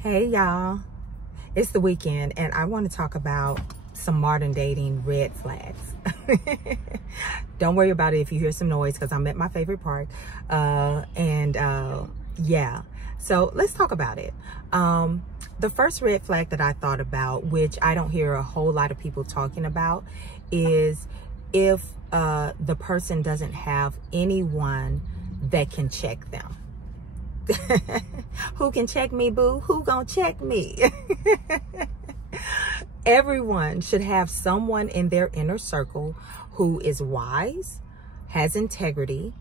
Hey y'all, it's the weekend and I want to talk about some modern dating red flags. Don't worry about it if you hear some noise because I'm at my favorite park. Yeah, so let's talk about it. The first red flag that I thought about, which I don't hear a whole lot of people talking about, is if the person doesn't have anyone that can check them. Who can check me, boo? Who gonna check me? Everyone should have someone in their inner circle who is wise, has integrity,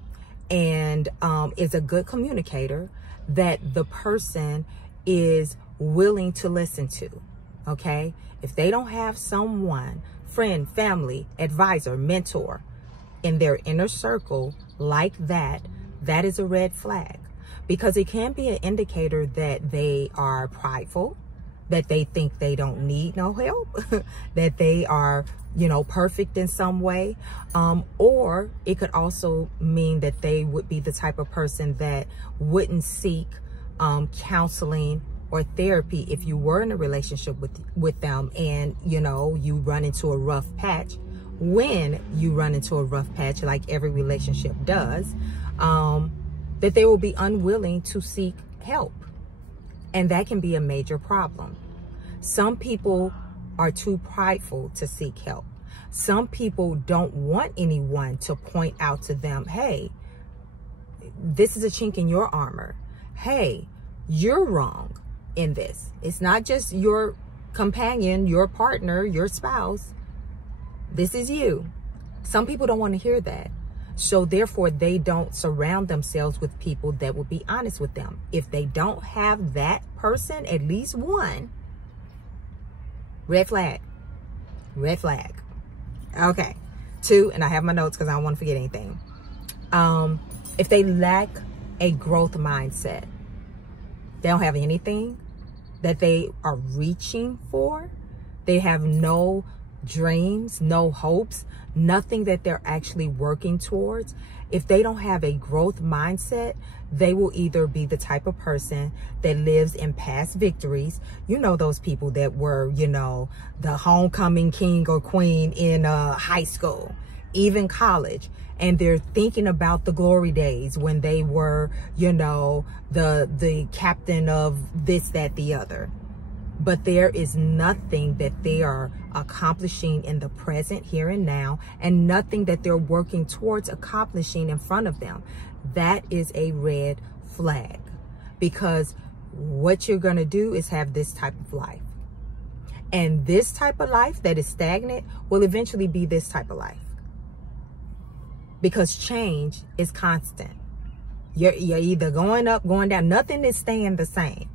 and is a good communicator that the person is willing to listen to. Okay? If they don't have someone, friend, family, advisor, mentor in their inner circle like that, that is a red flag. Because it can be an indicator that they are prideful, that they think they don't need no help, that they are, perfect in some way. Or it could also mean that they would be the type of person that wouldn't seek counseling or therapy if you were in a relationship with them and, you run into a rough patch. When you run into a rough patch, like every relationship does, that they will be unwilling to seek help. And that can be a major problem. Some people are too prideful to seek help. Some people don't want anyone to point out to them, hey, this is a chink in your armor. Hey, you're wrong in this. It's not just your companion, your partner, your spouse. This is you. Some people don't want to hear that. So therefore, they don't surround themselves with people that will be honest with them. If they don't have that person, at least one, red flag, red flag. Okay. 2, and I have my notes because I don't want to forget anything. If they lack a growth mindset, they don't have anything that they are reaching for. They have no dreams, no hopes, nothing that they're actually working towards. If they don't have a growth mindset, they will either be the type of person that lives in past victories. You know, those people that were, the homecoming king or queen in high school, even college. And they're thinking about the glory days when they were, the captain of this, that, the other. But there is nothing that they are accomplishing in the present, here and now, and nothing that they're working towards accomplishing in front of them. That is a red flag, because what you're going to do is have this type of life. And this type of life that is stagnant will eventually be this type of life, because change is constant. You're either going up, going down. Nothing is staying the same.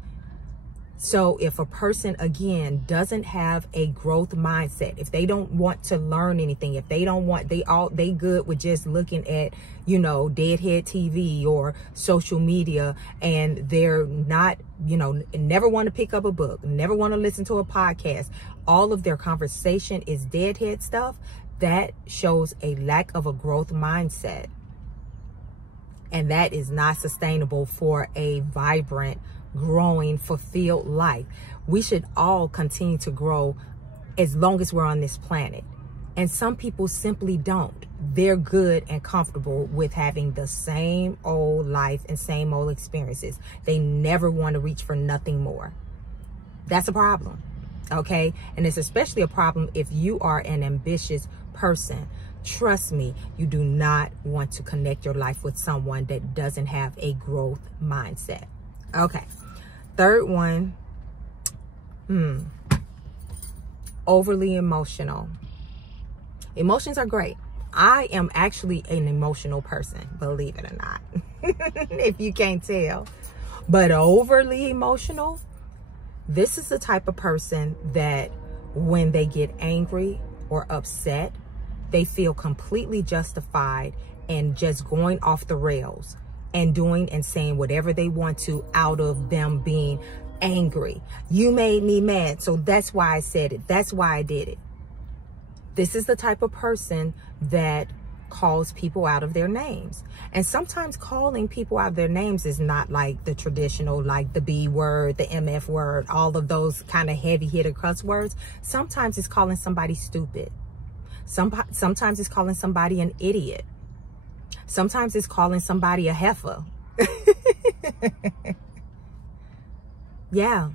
So if a person, again, doesn't have a growth mindset, if they don't want to learn anything, if they don't want, they good with just looking at, deadhead TV or social media, and they're not, never want to pick up a book, never want to listen to a podcast. All of their conversation is deadhead stuff. That shows a lack of a growth mindset. And that is not sustainable for a vibrant, growing, fulfilled life. We should all continue to grow as long as we're on this planet. And some people simply don't. They're good and comfortable with having the same old life and same old experiences. They never want to reach for nothing more. That's a problem. Okay? And it's especially a problem if you are an ambitious person. Trust me, you do not want to connect your life with someone that doesn't have a growth mindset. Okay. Third one, overly emotional. Emotions are great. I am actually an emotional person, believe it or not, if you can't tell. But overly emotional, this is the type of person that when they get angry or upset, they feel completely justified in just going off the rails and doing and saying whatever they want to out of them being angry. You made me mad, so that's why I said it. That's why I did it. This is the type of person that calls people out of their names. And sometimes calling people out of their names is not like the traditional, like the B word, the MF word, all of those kind of heavy hitter cuss words. Sometimes it's calling somebody stupid. Sometimes it's calling somebody an idiot. Sometimes it's calling somebody a heifer. Yeah.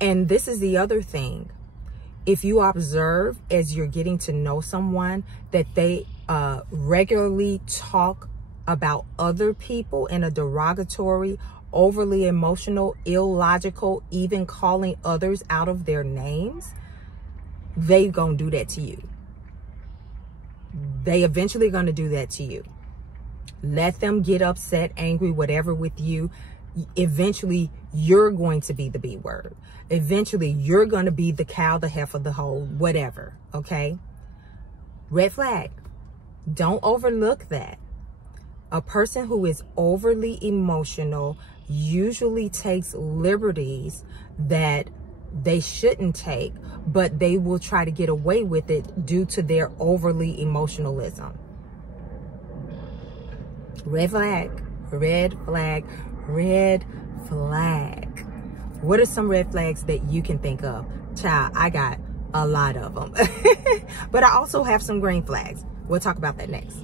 And this is the other thing. If you observe as you're getting to know someone that they regularly talk about other people in a derogatory, overly emotional, illogical, even calling others out of their names, they gonna do that to you. They eventually gonna do that to you. Let them get upset, angry, whatever with you. Eventually, you're going to be the B word. Eventually, you're going to be the cow, the heifer, the hoe, whatever. Okay? Red flag. Don't overlook that. A person who is overly emotional usually takes liberties that they shouldn't take, but they will try to get away with it due to their overly emotionalism. Red flag, red flag, red flag. What are some red flags that you can think of? Child, I got a lot of them. But I also have some green flags. We'll talk about that next.